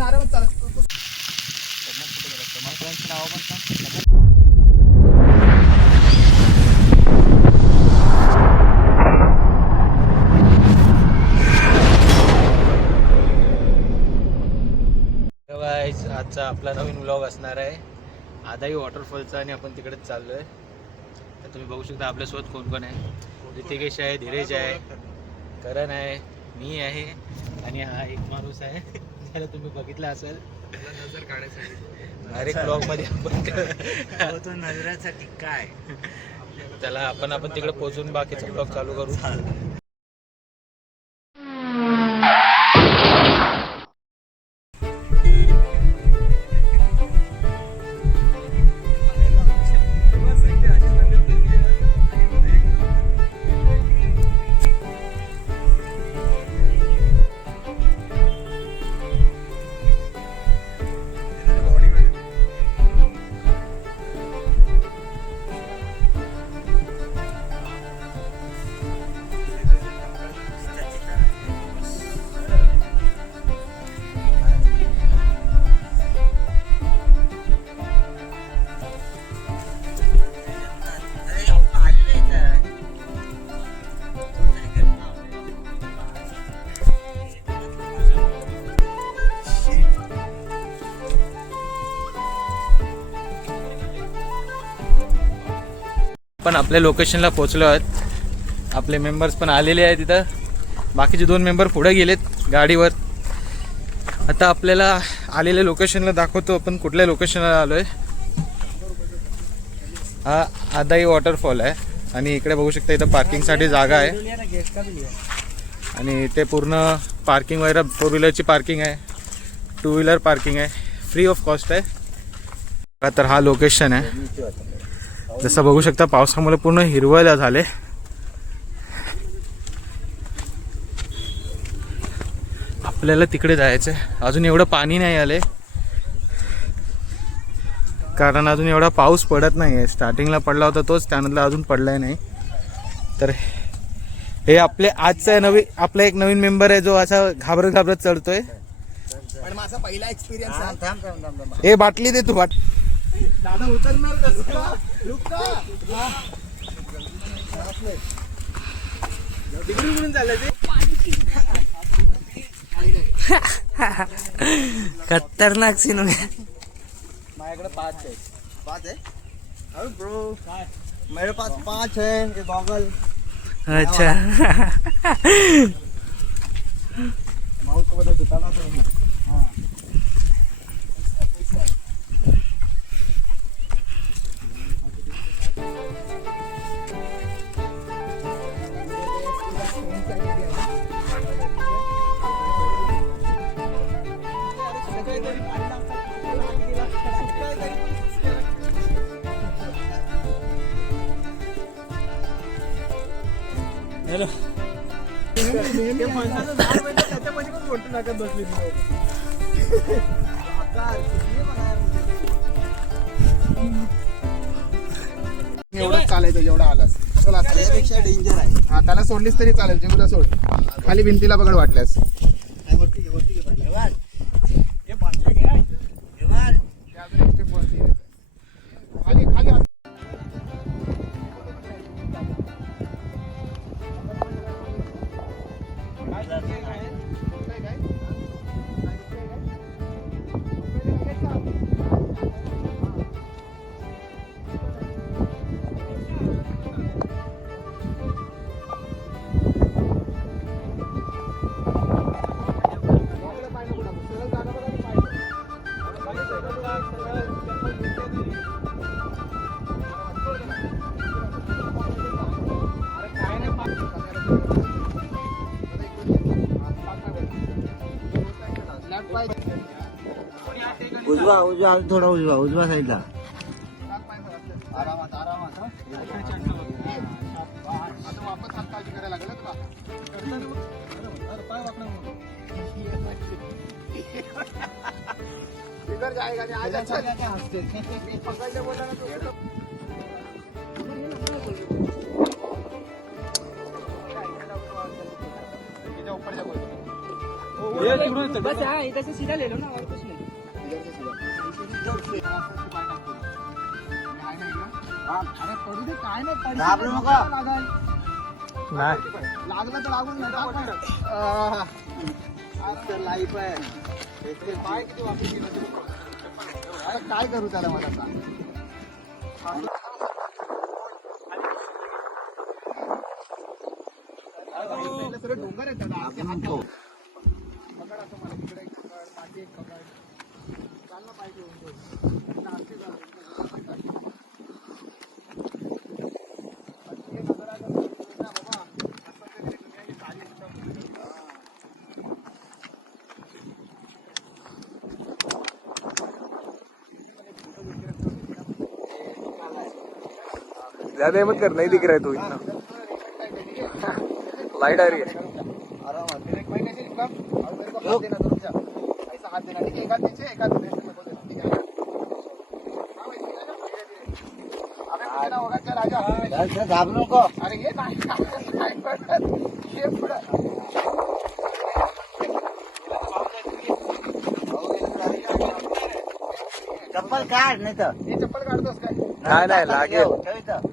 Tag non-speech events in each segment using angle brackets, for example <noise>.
तुम्ही आरामात चाला नाव पण सांग गाईज आजचा आपला नवीन व्लॉग असणार आहे. आदाई वॉटरफॉलचा आणि आपण तिकडेच चाललो आहे तर तुम्ही बघू शकता आपल्यासोबत कोण कोण आहे. ऋतिकेश आहे? धीरेश आहे. करण आहे मी आहे आणि हा एक माणूस आहे. ज्याला तुम्ही बघितला असेल. नजर काढायसाठी. हर एक ब्लॉगमध्ये आपण तो नजरासाठी काय? त्याला आपण आपण तिकडे पोहोचून बाकीचा ब्लॉग चालू करू. आपण आपल्या लोकेशनला पोचलो आहेत. आपले मेंबर्स पण आलेले आहेत तिथं बाकीचे दोन मेंबर पुढे गेलेत गाडीवर. आता आपल्याला आलेल्या लोकेशनला दाखवतो आपण कुठल्या लोकेशनला आलो आहे हा आदाई वॉटरफॉल आहे. आणि इकडे बघू शकता इथं पार्किंगसाठी जागा आहे. आणि ते पूर्ण पार्किंग वगैरे फोर व्हीलरची पार्किंग आहे. टू व्हीलर पार्किंग आहे. फ्री ऑफ कॉस्ट आहे. तर हा लोकेशन आहे. जसं बघू शकता पावसामुळे पूर्ण हिरवळ झाले. आपल्याला तिकडे जायचं अजून एवढं पाणी नाही आले कारण अजून एवढा पाऊस पडत नाही आहे स्टार्टिंगला पडला होता तोच त्यानंतर अजून पडलाय नाही. तर हे आपले आजचा नवीन आपला एक नवीन मेंबर आहे जो असा घाबरत घाबरत चढतोय. पण माझा पहिला एक्सपिरियन्स हे बाटली दे तू बाट दादा उतरणार का? तिकडून चाललंय ते. खतरनाक सीन माझ्याकडे पाच आहे. पाच आहे? अरे ब्रो मेरे पास पाच है ये गॉगल अच्छा भाऊ सोबत होतो ते माणसाचं झाड म्हणजे त्याच्यामध्ये पण फोटो टाकत बसले ती लोकं. आता किती म्हणायला एवढंच चालायचं जेवढा आलास चला. त्याच्यापेक्षा डेंजर आहे. हा त्याला सोडलीस तरी चालेल जेवढा सोड. खाली भिंतीला पकड वाटल्यास. उजवा उजवा थोडा उजवा उजवा साईडला. बस हाँ इधर से सीधा ले लो ना और कुछ नहीं अरे पडू दे काय नाही पडू घाबरू नाही लागलं तर लागून लाईफ आहे पाय किती वापस तरी अरे काय करू त्याला मला सांग इकडे सगळे डोंगर आहेत त्याला आपले हात पकड असं मला तिकडे एक पकड, मागे एक पकड. चाल ज़्यादा हिम्मत कर नहीं दिख रहे तू इतना। लाइट आ रही है। चप्पल काट नहीं तो। चप्पल काट दो तर चप्पल काढतोस काय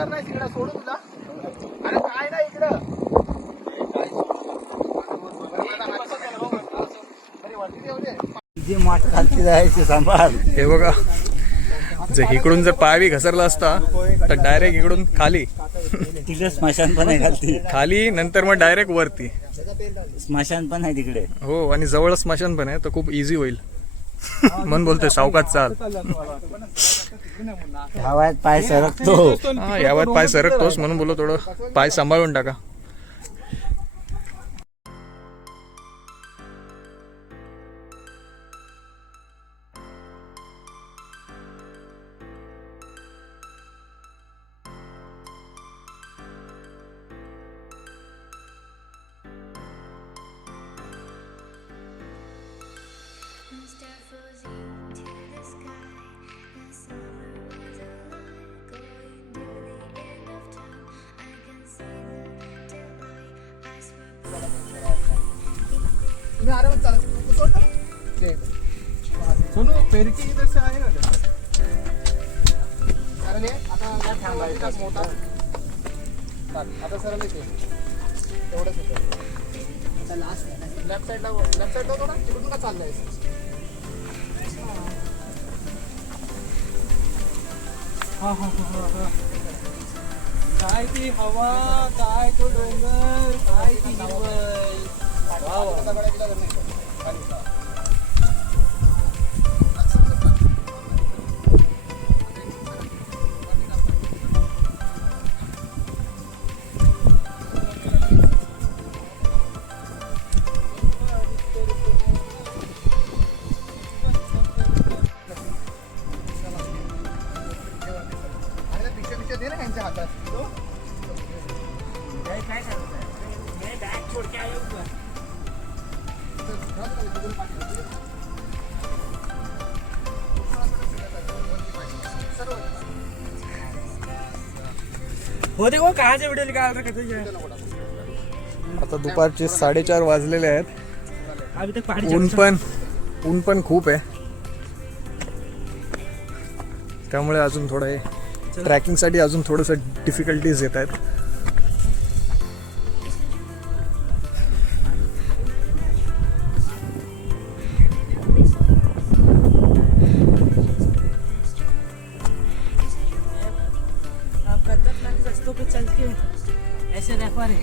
पडणार नाही तिकडं सोडू तुला अरे काय नाही इकडं. अरे वरती ठेव दे. जे माठ खालती जायचे सांभाळ. हे बघा. जर इकडून जर पाय बी घसरला असता तर डायरेक्ट इकडून खाली. तिकडे स्मशान पण आहे खालती. खाली नंतर मग डायरेक्ट वरती. स्मशान पण आहे तिकडे. हो आणि जवळ स्मशान पण आहे तर खूप इझी होईल. <laughs> मन बोलतोय सावकात चाल. हवायत पाय सरकतो. हा पाय सरकतोस म्हणून बोलो थोडं. पाय सांभाळून टाका. I swear. तुम्ही आरामात चाला। तू सोड ना. ते. सोनू पेरकी इधर से आहे का कारण हे आता left hand आहे ना मोठा चाल, आता सरळ इथे एवढंच येतं लेफ्ट साईडला लेफ्ट साईडला होतो ना तिकडून का चाललंय काय ती हवा काय तो डोंगर काय ती हिरवळ. हो देखो कहाँ से वीडियो निकाल रखे थे ये? आता दुपारचे साडेचार वाजलेले आहेत. अभी तक पहाड़ी ऊन पण ऊन पण खूप आहे. त्यामुळे अजून थोडं हे ट्रॅकिंगसाठी अजून थोडंसं डिफिकल्टीज येत आहेत. এসে দেখো রে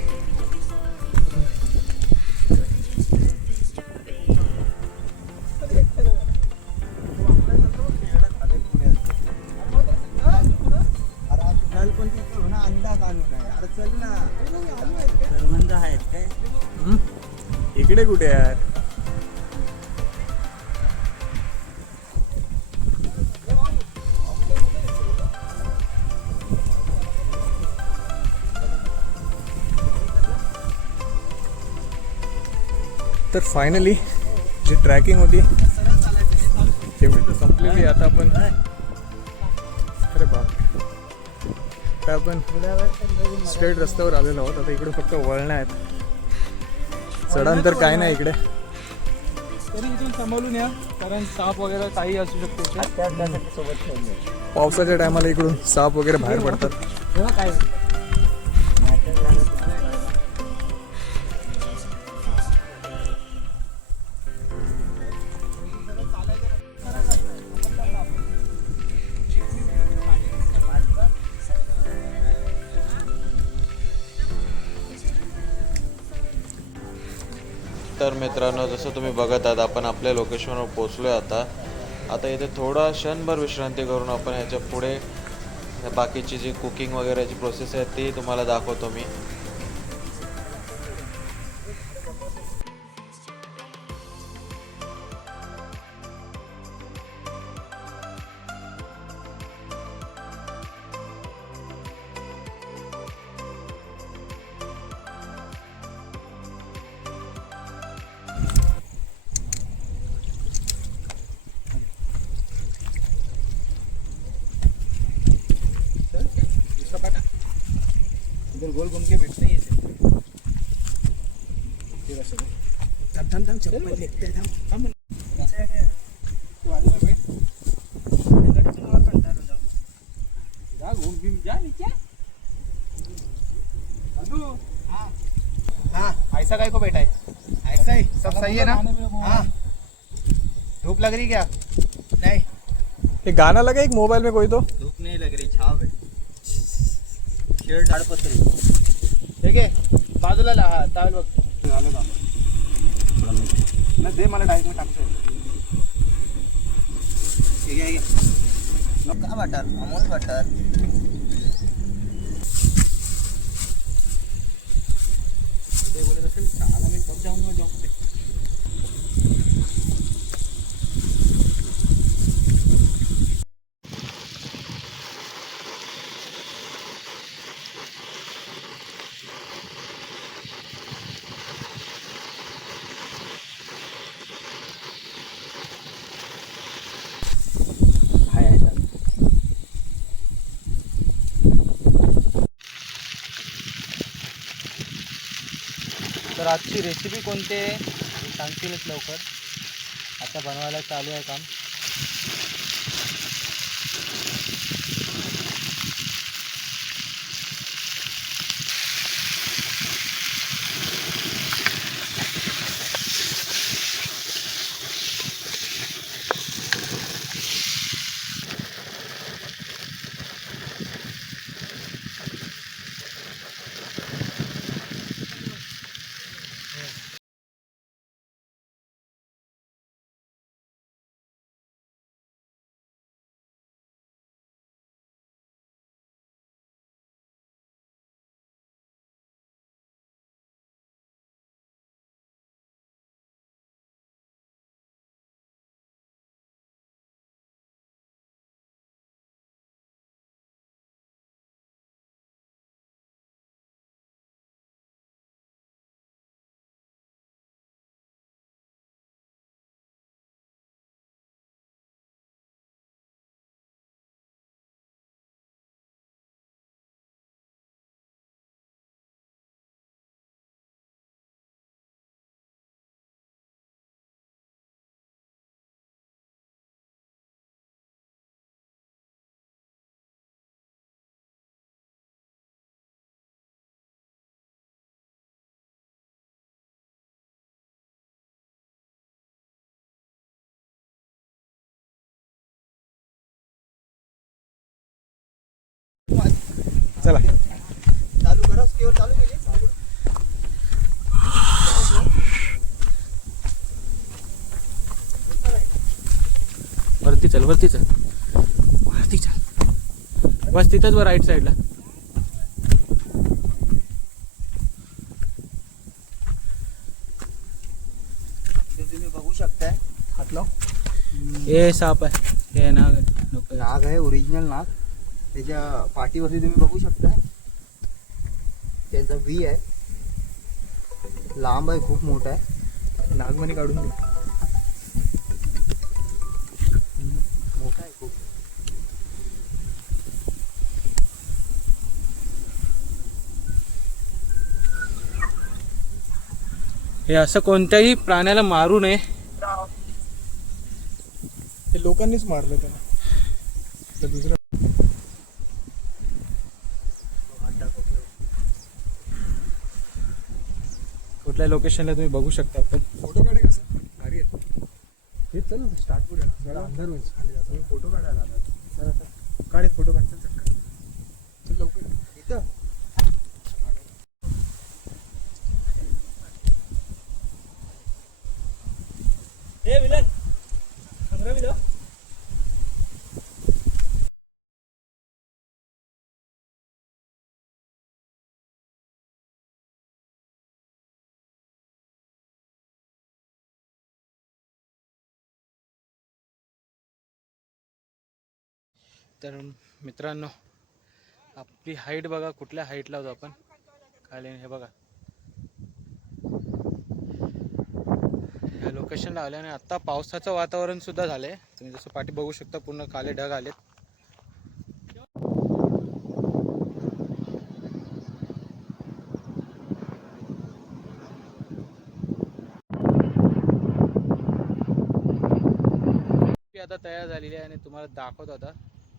फायनली जी ट्रॅकिंग होती तेवढी तर संपलेली आता आपण अरे बाप. काय आपण स्ट्रेट रस्त्यावर आलेलो आहोत. आता इकडे फक्त वळण्या आहेत. चढांतर काय नाही इकडे. तरी इथून सांभाळून या. कारण साप वगैरे काही असू शकतो. पावसाच्या टायमाला इकडून साप वगैरे बाहेर पडतात. काय तर मित्रांनो जसं तुम्ही बघत आहात आपण आपल्या लोकेशनवर पोचलो आहे आता. आता इथे थोडा क्षणभर विश्रांती करून आपण ह्याच्या पुढे बाकीची जी कुकिंग वगैरेची प्रोसेस आहे ती तुम्हाला दाखवतो मी. गोल घूम के बैठते ही ऐसे। फिर ऐसे थम थम थम चप्पल देखते हैं थम थम आगे में बैठ। घूम घूम जा नीचे। अनु हाँ। ऐसा काय को बैठा है? ऐसा ही। सब सही है ना? हाँ। धूप लग रही क्या? नहीं। हे गाणं लगा एक मोबाईल में कोई तो धूप नहीं लग रही छाव है शर्ट ताडपत्री ठीक आहे बाजूला ला, हा दे मला डायरेक्ट मी टाकतो ठीक आहे का बटर, अमूल बटर। तर आजची रेसिपी कोणती आहे? सांगतीलच लवकर. आता बनवायला चालू आहे काम. चला. वरती चल वरती चल. वरती चल. बस तिथंच वर राईट साईडला बघू शकताय हात लाव हे साप आहे. हे नाग आहे ओरिजिनल नाग. त्याच्या पाठीवरती तुम्ही बघू शकता. त्यांचा व्ही आहे. लांब आहे खूप मोठा आहे. नागमणी काढून दे हे असं कोणत्याही प्राण्याला मारू नये. हे लोकांनीच मारलं त्याला. दुसरं दुसरं लोकेशनला तुम्ही बघू शकता. पण फोटो काढे कसं? भारी आहे. हे चल स्टार्ट करूया. जरा अंधार होईल. खाली फोटो काढायला आला चल आता काढ एक फोटो काढ चल चटकन. चल लवकर इथं तर मित्रांनो आपली हाईट बघा कुठल्या हाईटला होतो आपण? खाली हे बघा. या लोकेशनला आणि आत्ता पावसाचं वातावरण सुद्धा झालंय. तुम्ही जसं पाठी बघू शकता पूर्ण काले ढग आलेत. आता तयार झालेली आहे आणि तुम्हाला दाखवत होता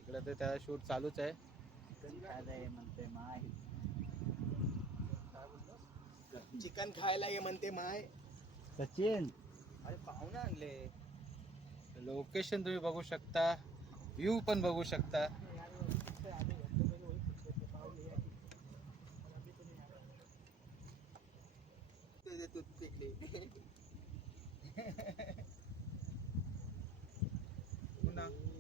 इकडे तर त्याचा शूट चालूच आहे. चिकन खायला ये म्हणते माय. सचिन. अरे पाहुणा आणले. लोकेशन तुम्ही बघू शकता. व्ह्यू पण बघू शकता. <laughs> पुन्हा.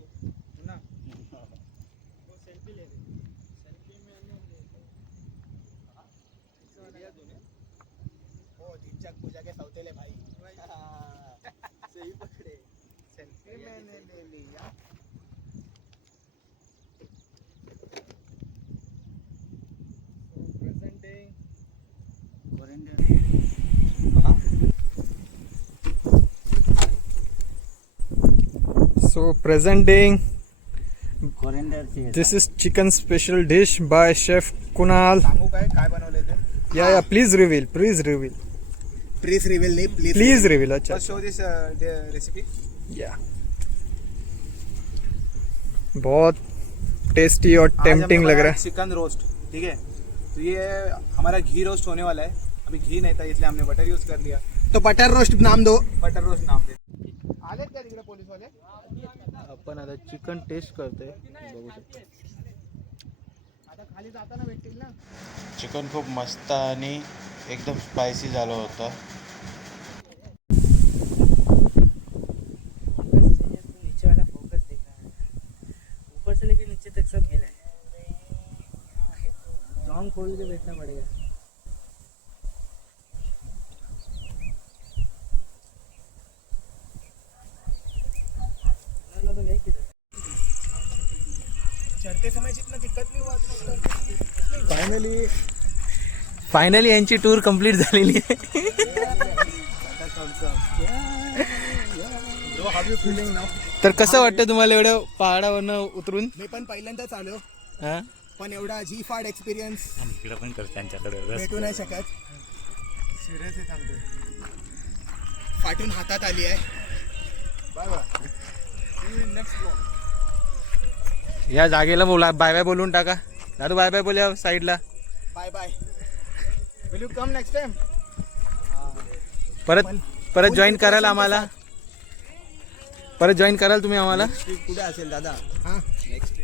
ओ झिकझक पूजा के सौतेले भाई। <laughs> सही पकड़े। सेल्फी मैंने ले लिया। Presenting So presenting this is chicken special dish by chef Kunal. सांगू काय काय बनवले ते Yeah, yeah. Please reveal. Please reveal. Please reveal नाही प्लीज़ Please reveal. अच्छा. First show this uh, the recipe. Yeah. बहुत टेस्टी और टेम्पटिंग लग रहा है चिकन रोस्ट ठीक है तो ये हमारा घी रोस्ट होने वाला है अभी घी नहीं था इसलिए हमने बटर यूज़ कर लिया तो बटर रोस्ट नाम दो बटर रोस्ट नाम दे आले का तिकडे पोलीस वाले आपण आता चिकन टेस्ट करतोय. बघू शकता. आता खाली जाताना भेटतील ना? चिकन खूप मस्त आणि एकदम स्पायसी झालं होतं. है ऊपर से लेके नीचे तक सब मिला है लॉन्ग खोल के बैठना पड़ेगा ना, ना, तो यही किधर? चढ़ते समय जितना दिक्कत नहीं हुआ फाइनली फायनली यांची टूर कंप्लीट झालेली आहे. तर कसं वाटतं तुम्हाला एवढं पहाडावरनं उतरून? मी पण पहिल्यांदाच आलो. हा? पण एवढा जी फाड एक्सपिरियन्स भेटू नाही शकत. फाटून हातात आली आहे. या जागेला बोला बाय बाय बोलून टाका. दादू बाय बाय बोलूया साईडला bye bye will you come next time परत परत जॉईन कराल आम्हाला? परत जॉईन कराल तुम्ही आम्हाला? कुठे असेल दादा? हा. नेक्स्ट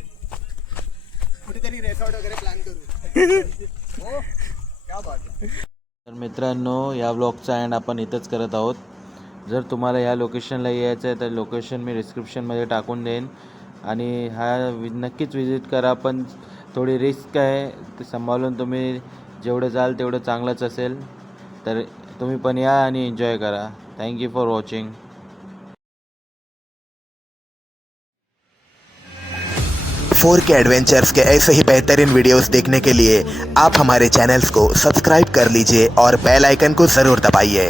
कुठेतरी रेसॉर्ट वगैरे प्लॅन करू. <laughs> हो? क्या बात आहे. तर मित्रांनो या ब्लॉगचा एंड आपण इथंच करत आहोत. जर तुम्हाला या लोकेशनला यायचं आहे तर लोकेशन मी डिस्क्रिप्शनमध्ये टाकून देईन. आणि हा वि नक्कीच विजिट करा पण थोडी रिस्क आहे, ते सांभाळून तुम्ही जेवढं जाल तेवढं चांगलंच असेल. तर तुम्ही पण या आणि एन्जॉय करा. Thank you for watching four K adventures के ऐसे ही बेहतरीन वीडियोस देखने के लिए आप हमारे चैनल्स को सब्सक्राइब कर लीजिए और बेल आइकन को ज़रूर दबाइए।